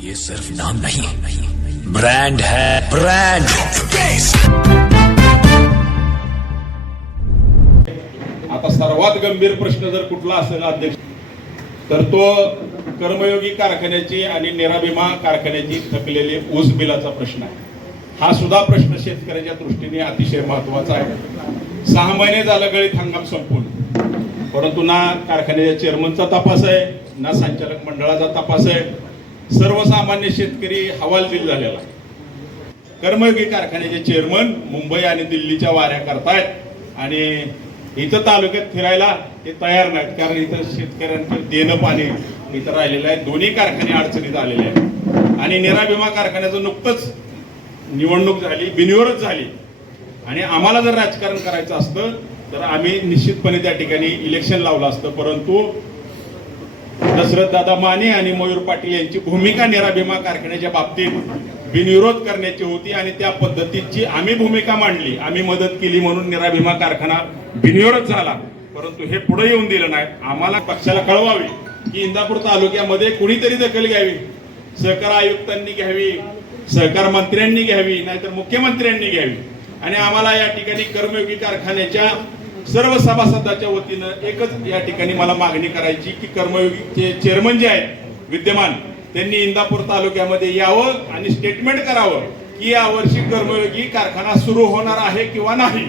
ये सिर्फ नाम नहीं ब्रांड है ब्रांड आता सर्वात गंभीर प्रश्न जर कुठला असेल अध्यक्ष तर तो कर्मयोगी कारखान्याची आणि निराभिमा कारखान्याची थकलेली ऊस बिलाचा प्रश्न आहे. हा सुद्धा प्रश्न शेतकऱ्याच्या दृष्टीने अतिशय महत्त्वाचा आहे. सहा महिने झालं गळीत हंगाम संपून. परंतु ना कारखान्याच्या चेअरमनचा तपास आहे ना संचालक मंडळाचा तपास आहे. सर्वसामान्य शेतकरी हवालदिल झालेला आहे. कर्मयोगी कारखान्याचे चेअरमन मुंबई आणि दिल्लीच्या वाऱ्या करतायत आणि इथं तालुक्यात फिरायला ते तयार नाहीत. कारण इथं शेतकऱ्यांचं देणं पाणी इथं राहिलेलं आहे. दोन्ही कारखाने अडचणीत आलेले आहेत. आणि निराभिमा कारखान्याचं नुकतंच निवडणूक झाली बिनविरोध झाली. आणि आम्हाला जर राजकारण करायचं असतं तर आम्ही निश्चितपणे त्या ठिकाणी इलेक्शन लावलं असतं. परंतु दशरथदादा माने आणि मयूर पाटील यांची भूमिका निराभिमा कारखान्याच्या बाबतीत बिनविरोध करण्याची होती आणि त्या पद्धतीची आम्ही भूमिका मांडली. आम्ही मदत केली म्हणून निराभिमा कारखाना बिनविरोध झाला. परंतु हे पुढे येऊन दिलं नाही. आम्हाला पक्षाला कळवावे की इंदापूर तालुक्यामध्ये कुणीतरी दखल घ्यावी. सहकार आयुक्तांनी घ्यावी सहकार मंत्र्यांनी घ्यावी नाहीतर मुख्यमंत्र्यांनी घ्यावी. आणि आम्हाला या ठिकाणी कर्मयोगी कारखान्याच्या सर्व सभासदाच्या वतीनं एकच या ठिकाणी मला मागणी करायची की कर्मयोगीचे चेअरमन जे आहेत विद्यमान त्यांनी इंदापूर तालुक्यामध्ये यावं आणि स्टेटमेंट करावं की यावर्षी कर्मयोगी कारखाना सुरू होणार आहे किंवा नाही.